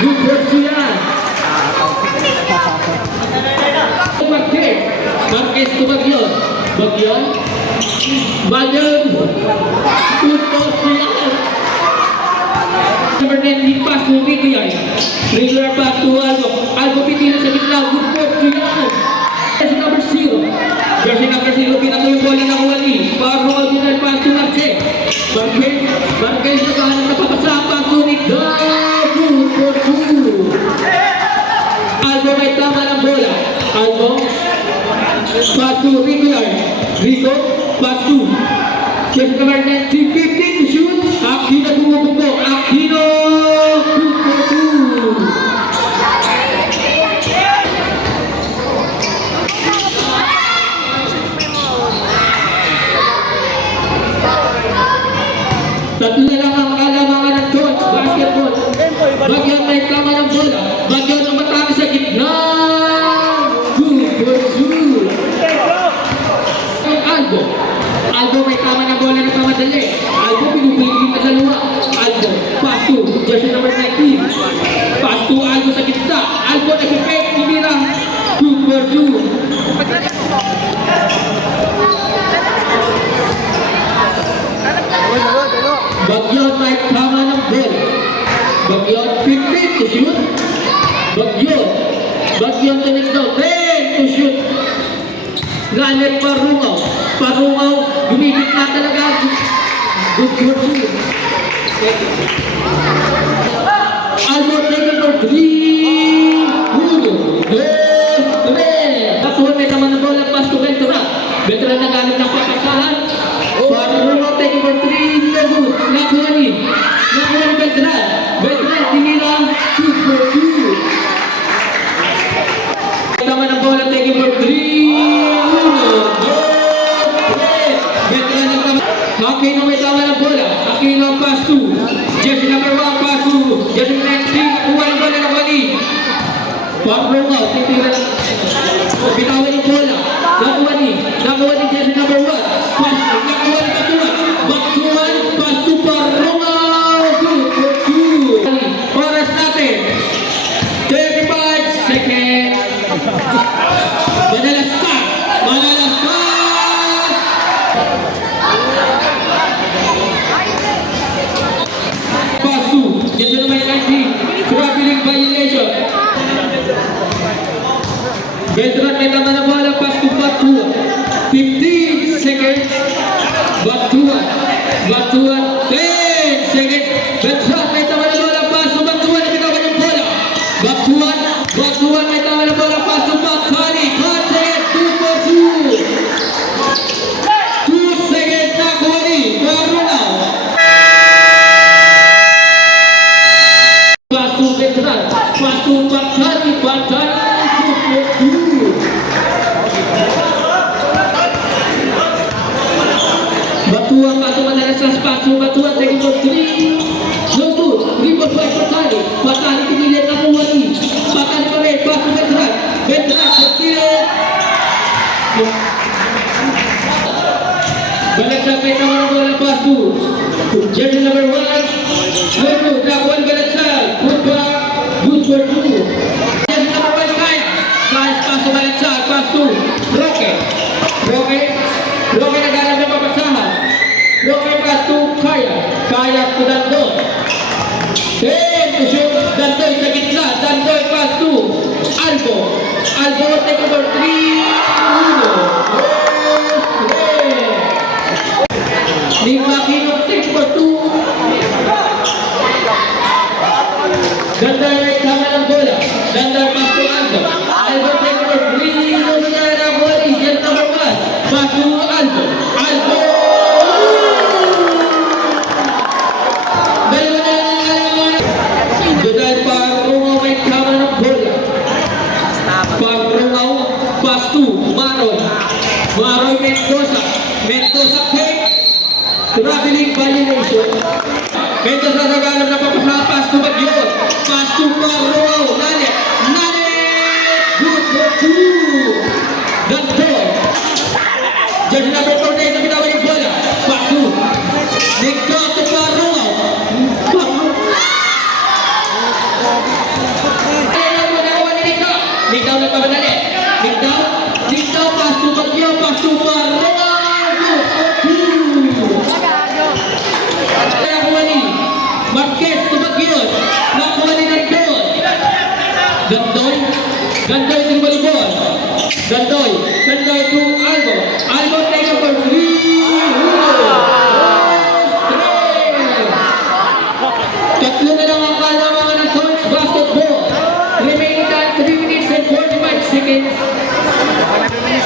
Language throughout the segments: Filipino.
Good work yan. Marquez to Bagyon. Bagyon. Bagyon. Good work yan. Number 10, lead pass to Vivian. Regular pass to Albo. Albo pitino sa gitna. Good work yan. Jersey number 0. Jersey number 0. Pinato yung bola ng Wali. Paro original pass to Marquez. Marquez naghahanap na papasa. Pass to Nick. Good for 2. Albo may tama ng bola. Albo. Pass to Regular. Rico. Pass to. Jersey number 10. 15 to shoot. Aquino bumubog. Aquino. Good for 2. Tatlo na lang ang kalamangan ng coach, basketball. Bagyan may tama ng bola. Bagyan ang matami sa gitna. Good for 2. Albo. Albo may tama ng bola na kamadali. Albo pinupiligin na dalawa. Albo, pass to, jersey number 19. Pass to Albo sa gitna. Albo nag-fake, tinira. Good for 2. Bagyon may tama ng ball. Bagyon 15 to shoot. Bagyon to next down 10 to shoot. Galit Parungaw gumigit na talaga. Good for 2. Albo taken for 3. Pasuhan may tama ng ball. Pass to Ventura. Ventura nagamit ng papasahan. Parungaw taken for 3. Nakuha ni Beltran, tinira, shoot for 2. Tama ng bola, taking for 3. Beltran ang tama. Aquino may tama ng bola. Aquino pass 2. Jersey number 1, pass 2. Jersey 19, nakuha ng bola ng Wali. Parungaw, titira ng bitawan yung bola. Nakuha ni Jersey number 1. Pass, nakuha ni Batuan, pass to Parungaw. Good for 2. Oras natin 35 seconds. Madalas pass. Pass to jersey number 19. Traveling violation. Veteran may tama na bola. Pass to Batuan. 15 seconds. Batuan 10 seconds. Veteran may tama na bola. Pass to Batuan. Bitawan yung bola. Batuan may tama na bola. Pass to Bakari. 1 second. 2 for 2. 2 seconds na kuha ni Parungaw. Pass to Veteran. Pass to Bakari. 2 for 2. Batuan pasok madalas sa spasyo. Batuan taking for 3. No 2. Rebound by Patani. Patani pinilit na kuha ni. Patani pa rin. Pass to Beltran. Pagkilit. Balik sa may tama ng bola. Pass to jersey number 1. No 2. Nakuhan Balansal. Good for 2. Jersey number 1 Kaya. Kaya pass to Balansal. Pass to Roque naghanap ng papasahan. Roque pass to Kaya to Dandon. 10 to shoot. Dandoy sa gitna. Dandoy pass to Albo take over 3. 1. Lima Aquino take for 2. Dandar may tama ng bola. Dandar pass to Albo take over 3. Luminara Wali. Jet number 1. Pass to Albo. Dahil Parungaw may tama ng bola. Parungaw pass to Maroy Mendoza take. Traveling violation. Mendoza naghanap na papasahan. Pass to Bagyon. Pass to pass to Barroso. Nakuha ni Marquez to Baguion. Nakuha ni Nardon. Gandoy. Gandoy to Balibon. Gandoy. Gandoy to Albo. Albo take over 3. Tatlo na lang ang kalamangan ng Torch Basketball. Remaining time 3 minutes and 45 seconds.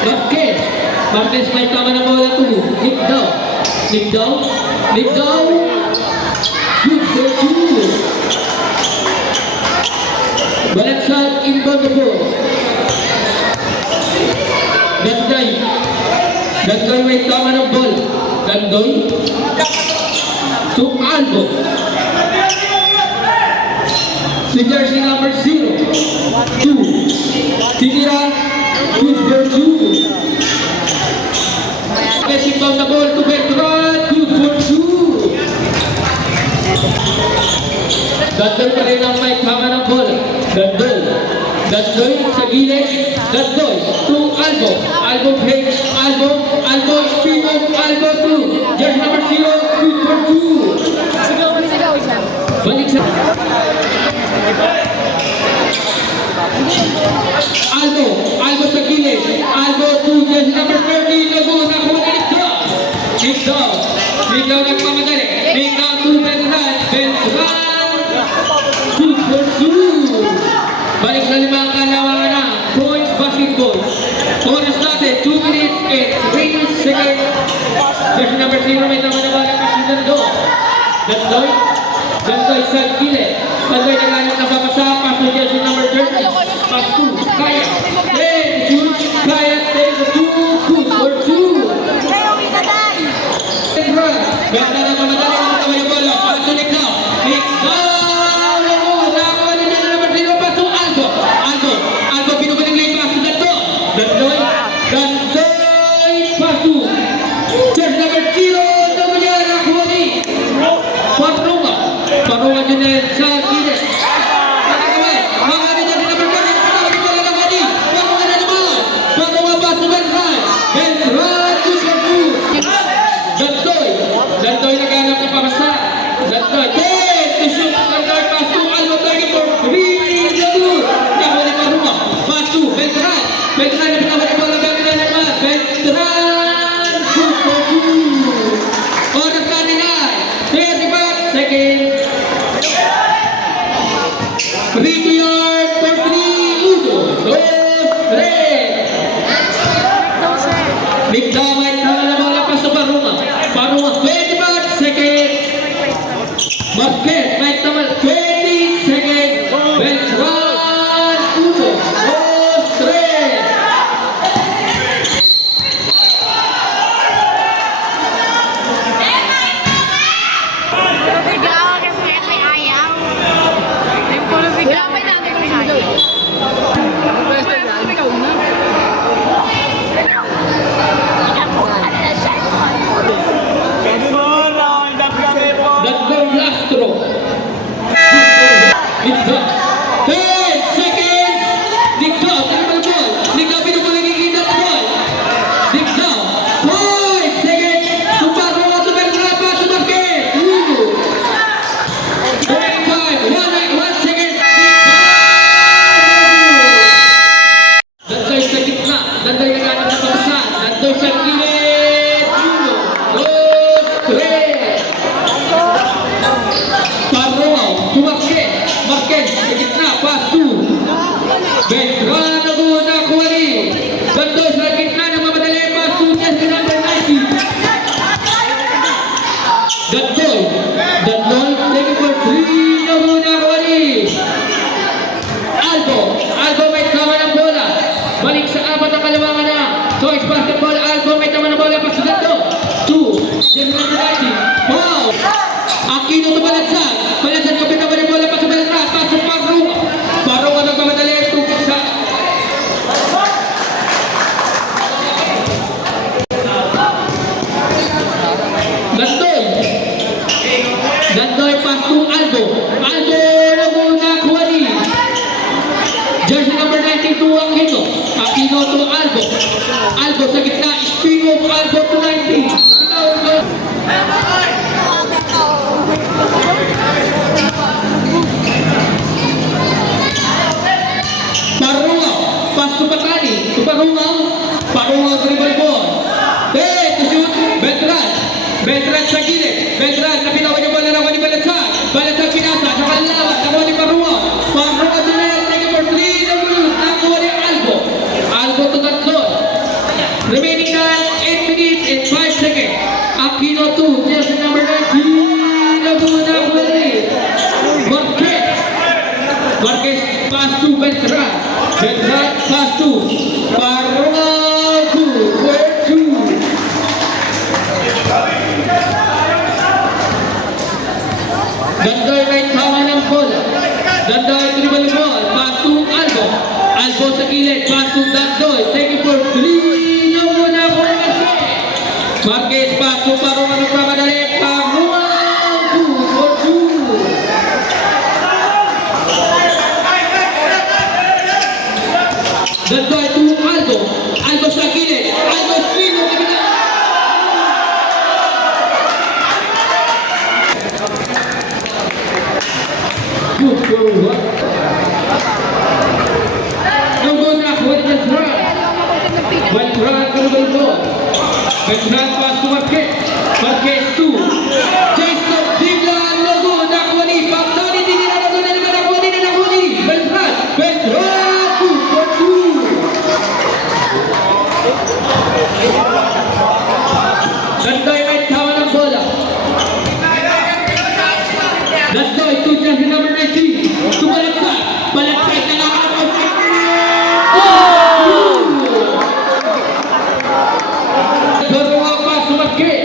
Marquez. Marquez may tama ng bola to Nick Dow. Nick Dow. Nick Dow. Good for two. Balansad inbound the ball. Gandoy. Gandoy may tama ng ball. Gandoy. To Albo. To jersey number 0. 2. Tinira. Good for 2. Getting down the ball to Bertrand. Good for 2. Gandoy pa rin ang may tama ng ball. Gandoy. Gandoy sa gilid. Gandoy to Albo. Albo break. Albo. Albo spin off. Albo to jersey number 0. Good for 2. Balik sa Albo. Albo sa gilid. Albo to jersey number 30. Lago na kuha ni Ligdaw. Ligdaw. Ligdaw nagmamadali. Ligdaw to Beltran. Beltran. Good for 2. Balik sa limang kalawangan na Torch Basketball. Oras natin 2 minutes and 3 seconds. Jersey number 0 may tama na bala kasi Gandoy. Gandoy. Gandoy sa gilid. Gandoy na ganit na babasa. Pass to jersey number 30. Pass to Kaya. Then shoot. Kaya takes a 2. Good for 2. Ganda na mamadali ang tama yung bola. Pass to Ligdaw. Ligdaw. Gandoy, Gandoy, pass to jersey number 0, namanya nakuha ni Parunga. Parunga din sa gilid. Nakakaway, mga ni jersey number 20, patawag ko lang ni Parunga na naman. Parunga pass to Beltran. Beltran to Serpu. Gandoy, Gandoy naghanap ng pamasa. Gandoy, to shoot. Gandoy pass to Albo target for 3. Nakuha ni Parunga. Pass to Beltran. Beltran na pinawala ng bola, Beltran naman. Beltran! Good for 2. Oras na nila. 35 seconds. 3 to yard for 3. 1, 2, 3. Ligdaw may tama na bola pa sa Parunga. Parunga 25 seconds. Marquez may tama 20 seconds. Beltran 1, 2, 3. Nagdang Lastro. Ligdaw. 10 seconds. Ligdaw. Tinamal ball. Ligdaw pinupalagigin ng ball. Ligdaw. 5 seconds. Sumparo to Beltran pa sa Marquez. 25. 1 second. Gandoy sa gitna. Gandoy naghanap ng pamasa. Gandoy sa gilid. 1, 2, 3. Parunga to Marquez. Marquez sa gitna. Pass to Beltran na nakuha ni Gandoy sa gitna na mamadali. Pass to jersey number 90. Gandoy. Gandoy taking for 3 na nakuha ni Albo. Albo may tama ng bola. Balik sa apat ang kalamangan na Torch Basketball. Albo may tama ng bola. Pass to Gandoy. 2. Jersey number 90. Wow. Aquino to Balansad. Balansad kapit naman ng bola. Pass to Beltran. Pass to Parunga. Parunga nagmamadali. Tungkol sa Gandoy. Gandoy pass to Albo. Albo na muna kuha ni jersey number 92 Aquino. Aquino to Albo. Albo sa gitna. Marquez pass to Beltran. Beltran pass to Parungaw to where to? Gandoy may tama ng bola. Gandoy dribble ball. Pass to Albo. Albo sa gilid. Pass to Gandoy. Taking for 3. Nawala ko ng Marquez pass to Parungaw nagpapadali. Parungaw to for 2. Gandoy to Albo. Albo sa gilid. Albo spin ng kabila. Good for what? Nunggu na kuha ni Beltran. Beltran dribble ball. Beltran pass to Marquez. Marquez to Jason Diglan. Nunggu na kuha ni Pagdani. Hindi na nunggu na nakuha ni Beltran. Beltran 2 for 2. Gandoy may tawa ng bola. Gandoy to jersey number 19. Tumalagsak. Balagsak na lang ang Parungaw pass to Marquez.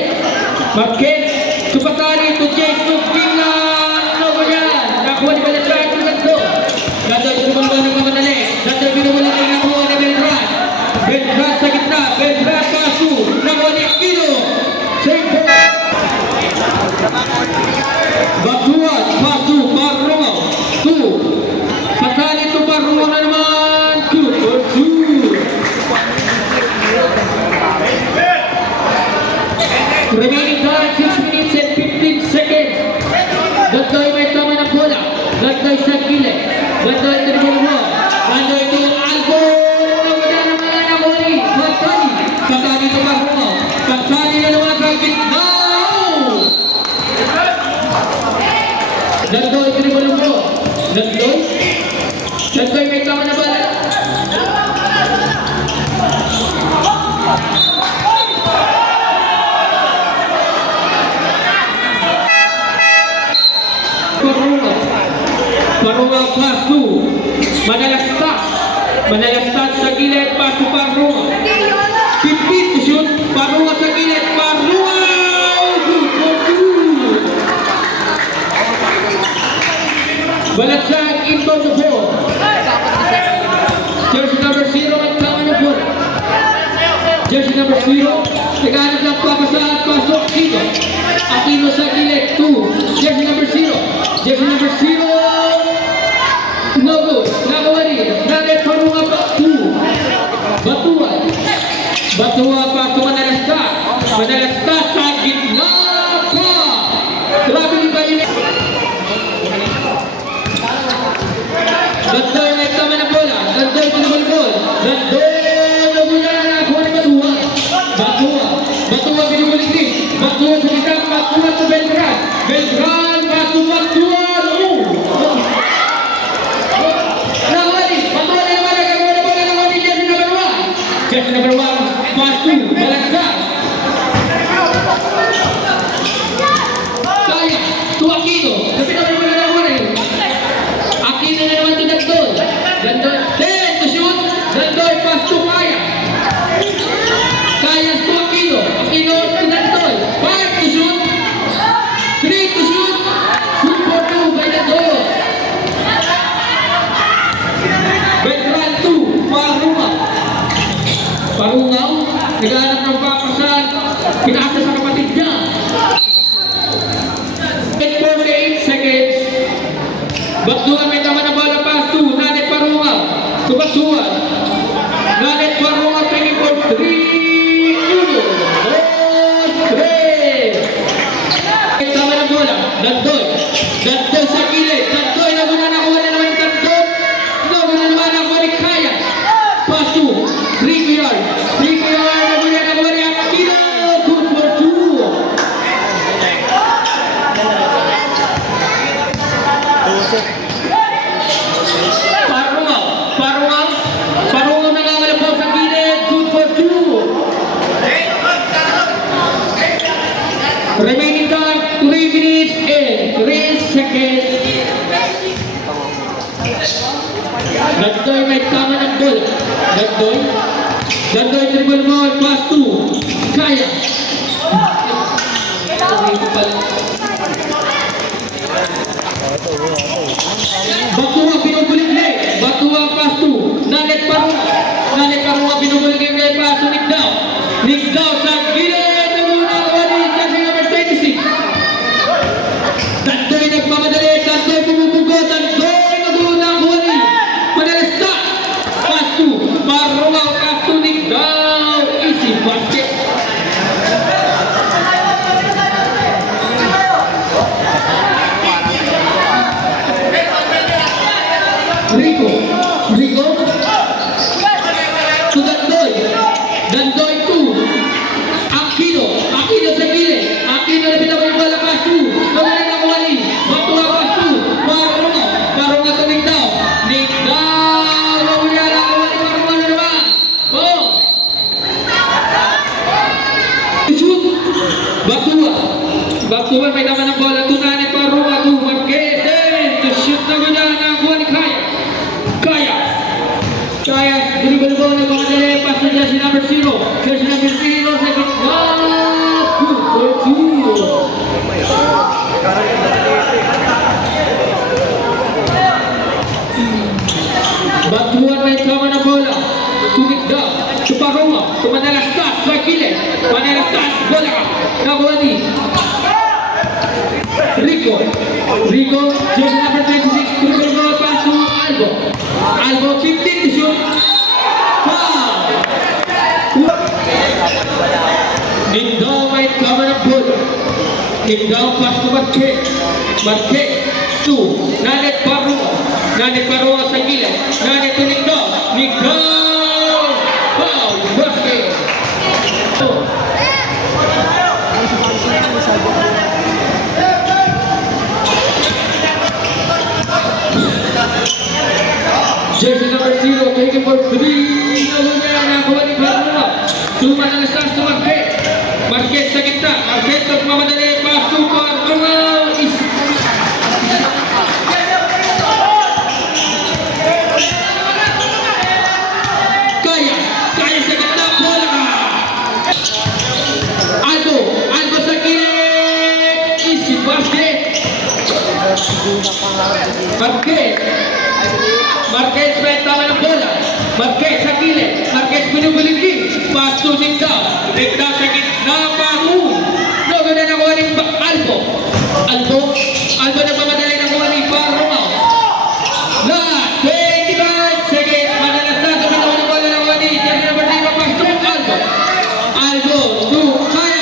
Marquez to Patani to Jason Diglan. Nunggu yan. Nakuha ni Beltran to Gandoy. Gandoy tumulong ng mamadali. Gandoy binumula ay nakuha ni Beltran. Beltran sa gitna. Beltran pass to nakuha ni Aquino. Save ball. Batuan pass to Parungaw. 2. Patani to Parungaw na naman. 2 for 2. Remaining time 6 minutes and 15 seconds. Gandoy may tama ng bola. Gandoy sa gilid. Gandoy dribble ball. Gandoy to Albo. Nawala naman ang huli. Patani. Patani to Parungaw. Patani na naman sa gitna. Gandoy dribble ball. Gandoy may tama na bola. Parungaw pass to Manalastas. Manalastas sa gilid, pass to Parungaw. Pipit to shoot. Parungaw sa gilid. Parungaw! Good for 2. Balagsag into the ball. Jersey number 0 at tama ng bola. Jersey number 0. Naghanap ng papasahan. Pasok dito. Aquino sa gilid. 2. Jersey number 0. Jersey number 0. No good. Nakawari. Naret Parungaw pa. 2. Batuan. Batuan pa to Manalastas. Manalastas sa gitna pa. Grabe ni Bayin. Gandoy may tama ng bola. Gandoy dribble ball. Gandoy nabuya na nakuha ni Batuan. Batuan binubulig din. Batuan sa gitna. Batuan to Beltran. Beltran pa to Batuan. Jersey number 1, pass to Balagsak. Kaya, to Aquino. Sabi naman yung mga nakuha rin. Aquino na naman to Gandoy. Gandoy, 10 to shoot. Gandoy, pass to Kaya. Kaya to Aquino. Aquino to Gandoy. 5 to shoot. 3 to shoot. Shoot for 2 by Gandoy. Beltran 2, Parungaw. Parungaw, naghahanap ng papasan, pinasa sa kapatid niya. 48 seconds. Batuan may tama na bala pass to Nanet Parungaw. To Batuan. Nanet Parungaw taking for 3. 3. May tama na bola. Gandoy. Gandoy sa gilid. Gandoy na muna nakuha na naman Gandoy. Nakuha na naman nakuha ni Kaya. Pass to 3 yard. 3 yard na muna nakuha ni Aquino. Good for 2. Parungaw nangangalap po sa gilid. Good for 2. Remaining time 3 minutes and 3 seconds. Gandoy may tama ng goal. Gandoy dribble ball, pass to Kaya. Batua pinubulig-lig. Batua pass to Nanet Paruma pinubulig-lig, pass to Nick Dao sa gilid ng unang kawali, jersey number 26. Gandoy nagmamadali, Gandoy pumupugot, Gandoy nag-unang kawali. Manalista, pass to Paruma, pass to Nick Dao, easy basket. Rico to Gandoy to Aquino sa gilid, Aquino na pinabalik bola, pass to Nagulit na kuwali, Batua pass to Parunga to Nick Dao, Nagulit na kuwali, Parunga na naman, shoot, Batua may naman ng bola, tunani Parunga to Marquez, to shoot na guna na kuwali Kaya dribble ball ng mga dali, pass na jersey number 0, sa gitna, 2-2. Batuan may kama na bola, tunig daw, Paruma, Manalastas, sa gilid, Manalastas, bola ka, nakuha ni Rico, jersey number 26, dribble ball, pass to Albo 15 to shoot. Foul. Indao may kama ng bola. Indao pass to Marquez to Nanet Paruma sa gilid. Nanet to Nick Dao. Foul. Basket. Jersey number 0, taking for 3. Nagulit na kuha ni Paruma. Manalastas to Marquez sa gitna. Marquez at mamadali, pass to Paruma. Kaya sa gitna, bola ka. Albo sa gilid. Easy basket. Marquez may tama ng bola. Marquez sa gilid. Marquez pinubulig-lig. Pass to Nick Dao sa gitna, Paru. Logo na nakuha ni Albo na pamadali nakuha ni Paruma. Last 25 seconds. Manalastas na pinawa ng bola nakuha ni jersey number 5, pass to Albo to Kaya.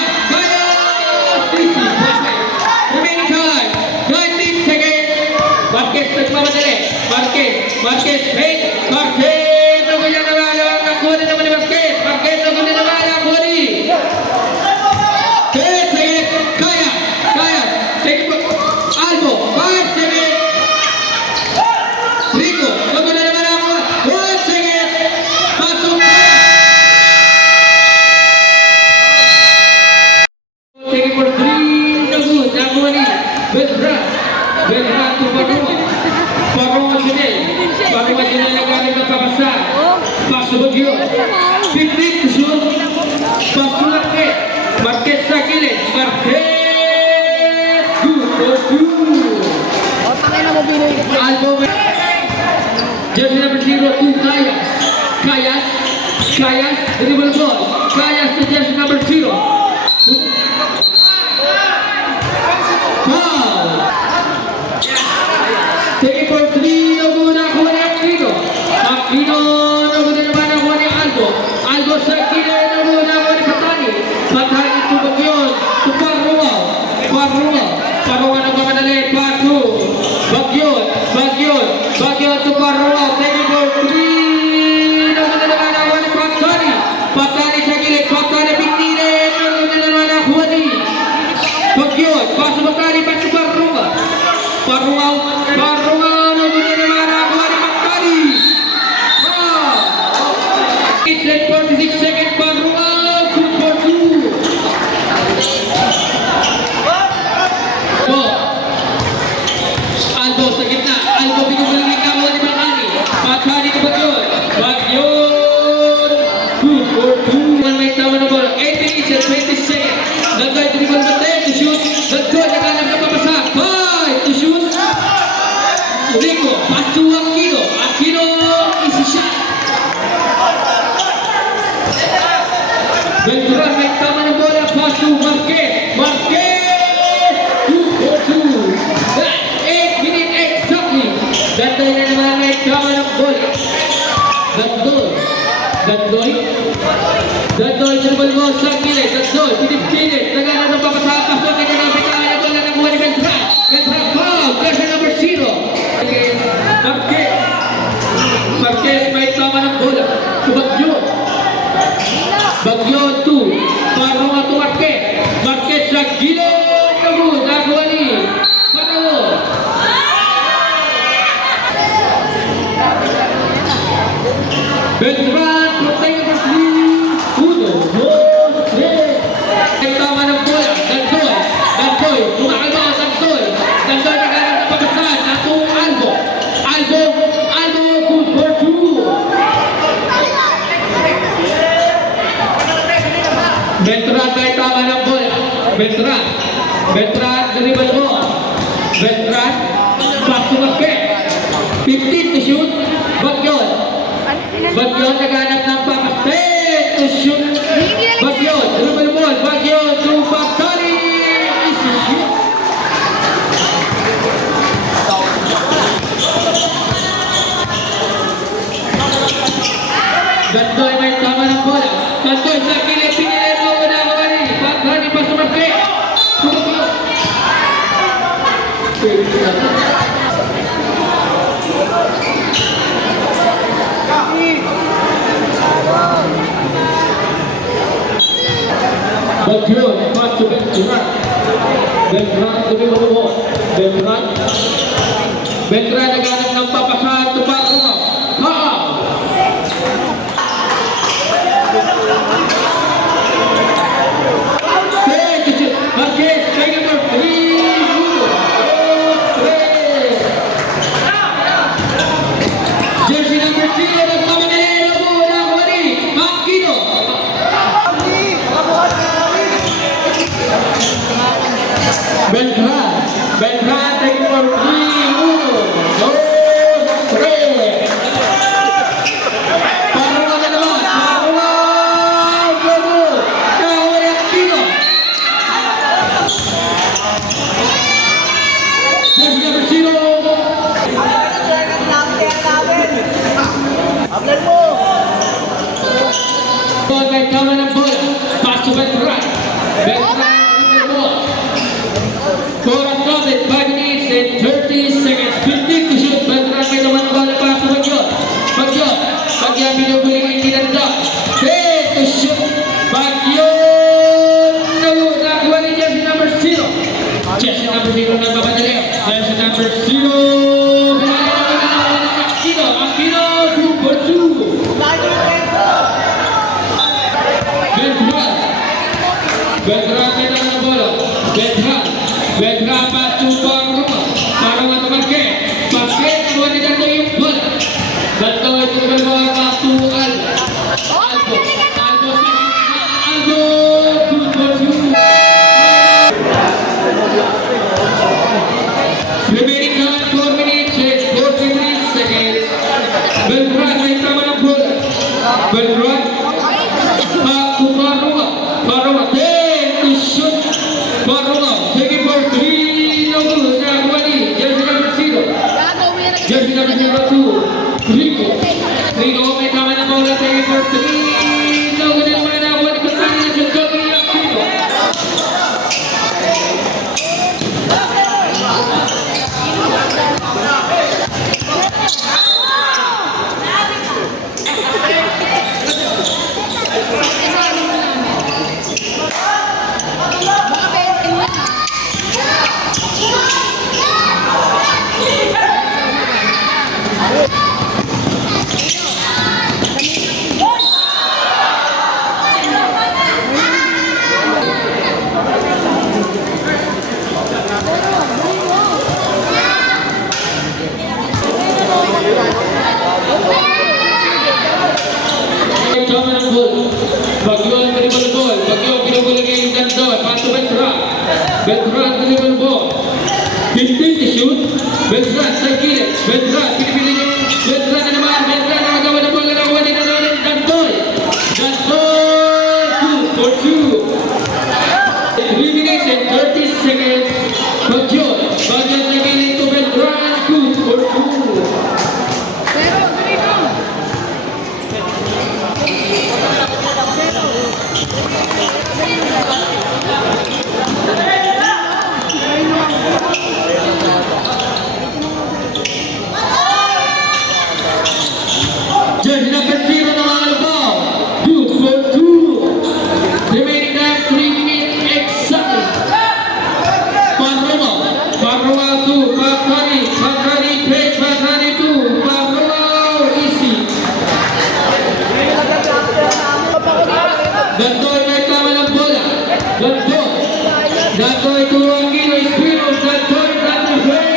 Easy basket. Remaining time 19 seconds. Marquez nagmamadali. Marquez, nagulit na naman, nakuha na naman ni Marquez, nagulit na naman, nakuha ni Kaya, take it, Albo, 5 seconds, Rico, nagulit na naman, nakuha, 1 second, pasok Kaya, take it for 3, nakuha ni Belgrad to Paruma Junel nagaling ng papasan. Pass to Bagyo. 15 to shoot. Pass to Marquez sa gilid. Marquez. Good for 2. Albo. Jersey number 0 to Kayas. Dribble ball. Kayas to jersey number 0. Foul. Take it for 3. Aquino nagulit naman ako ni Albo sa gilid, nagulit ako ni Patani to Bagyon, to Paruma nagmamadali, pass to Bagyon to Paruma, take it for 3, nagulit naman ako ni Patani Dandoy, sinubal mo sa gilid. Dandoy, pinip-pilit. Nagana ng papatakas. Huwag kanya ng pitaya. Wala ng buwan ni Beltran. Beltran, foul. Kasi number 0. Marquez. Marquez, may tama ng bola. Bagyo. Bagyo 2. Parang ito Marquez. Marquez sa gilid. Nagawa ni Panalo. Beltran, protect number 3. 1, 2, 3. May tama ng bola. Dandoy. Dandoy. Kumakalma ang Dandoy. Dandoy naghanap ng pagkasahan. Atong Albo. Albo. Albo. Good for 2. Beltran may tama ng bola. Beltran. Beltran. Dribble mo. Beltran. Back to Marquez. 15 to shoot. Bagyon. Bagyon naghanap ng papas. To shoot. Bagyon. Dribble ball. Bagyon to Bagdari. Is to shoot. Dandoy may tama ng bola. Dandoy sa kilid. Pinilit mo na kawali. Bagdari pa sa Marquez. Bagyo, pass to Beltran. Beltran, dribble mo. Beltran. Beltran naghanap ng papasahan to Baruma. Haan. Take the shot. Marquez, play number 3. 3. Jersey number 0, nagpamanilero mo. Nakawali. Makino. Beltran. Beltran taking for 3. 1, 2, 3. Paruma na naman. Paruma. Gogo. Nakawali ang Kino. Jersey number 0. May tama ng bola. Pass to Beltran. Beltran with the ball. Score on top at 5 minutes and 30 seconds. 15 to shoot. Beltran may tama ng bola. Pass to Bagyon. Bagyon. Bagyon pinubuling ang kinanda. 10 to shoot. Bagyon. Nagawa ni Jersey number 0. Jersey number 0 nagpapadali. Jersey number 0. Aquino. Aquino. 2 for 2. Beltran. Beltran may naman ang bola. Beltran. Beltran pass to Baruma. Baruma to Marquez. Marquez, nakuha ni Dandoy yung bola. Dandoy to the ball. Pass to Albo. Albo. Albo sa Albo. 2 for 2. Remaining time 4 minutes and 43 seconds. Beltran may tama ng bola. Beltran. Back to Baruma. Baruma. 10 to shoot. Baruma. Taking for 3. No good. Nakakuha ni Jersey number 0. Jersey number 2. Rico. Rico may tama ng bola. Taking for 3. No good. Nakuha ni Contreras. Yung Jogi Aquino. Jersey number 0 naman ang ball. 2 for 2. Remaining time 3 minutes exactly. Paroma 2. Patrani, play Patrani 2. Paroma, easy. Gantoy may tama ng bola. Gantoy turuan Gino, Espino, Gantoy, play.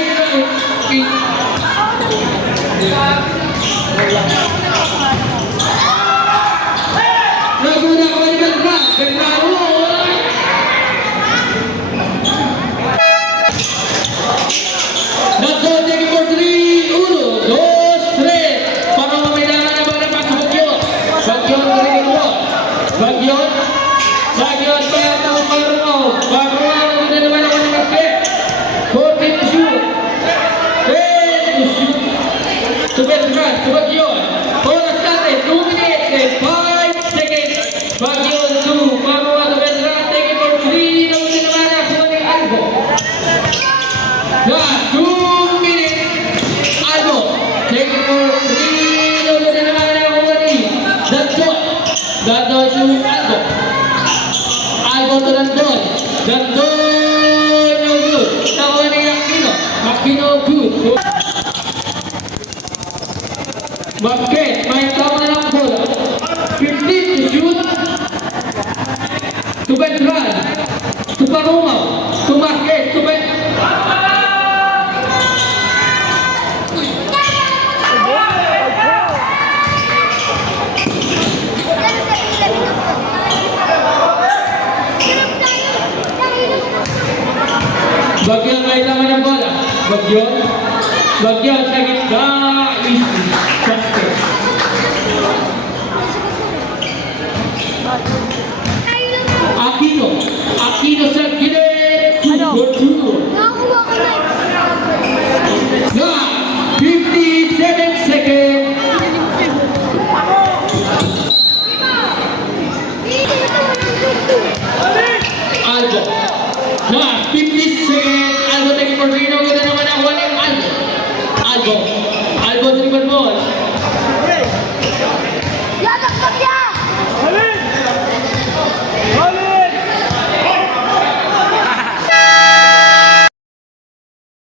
Naguna ko ni Beltran. Gantoy taking for 3. 1, 2, 3. Para mamilangan na mga napasok Bagyon. Bagyon galing mo. Bagyon pa ang Parmo. Hindi naman ako ng market. 14 to shoot. 10 to shoot. To Beltran, to Bagyon. Oras natin, 2 minutes and 5 seconds. Bagyon to Parmo to Beltran. Taking for 3. Hindi naman ako ng Albo. 2 minutes. Albo. Taking for 3. Hindi naman ako ng Dantoy. Dantoy to Albo. Albo to Dantoy. Dantoy, no good. Tawa ni Aquino. Aquino, good. Marquez, may tawa na ng bola. 15 to shoot. To Beltran. To Paruma. To Marquez. To Bagyon may tama ng bola. Bagyon sa gitna. Easy. Basket. Aquino sa gilid. 2 for 2. Nakakuha ko na. 57 seconds. Albo. 50 seconds. Albo taking for Rino. Ganda naman ang walang Albo. Albo 3 ball.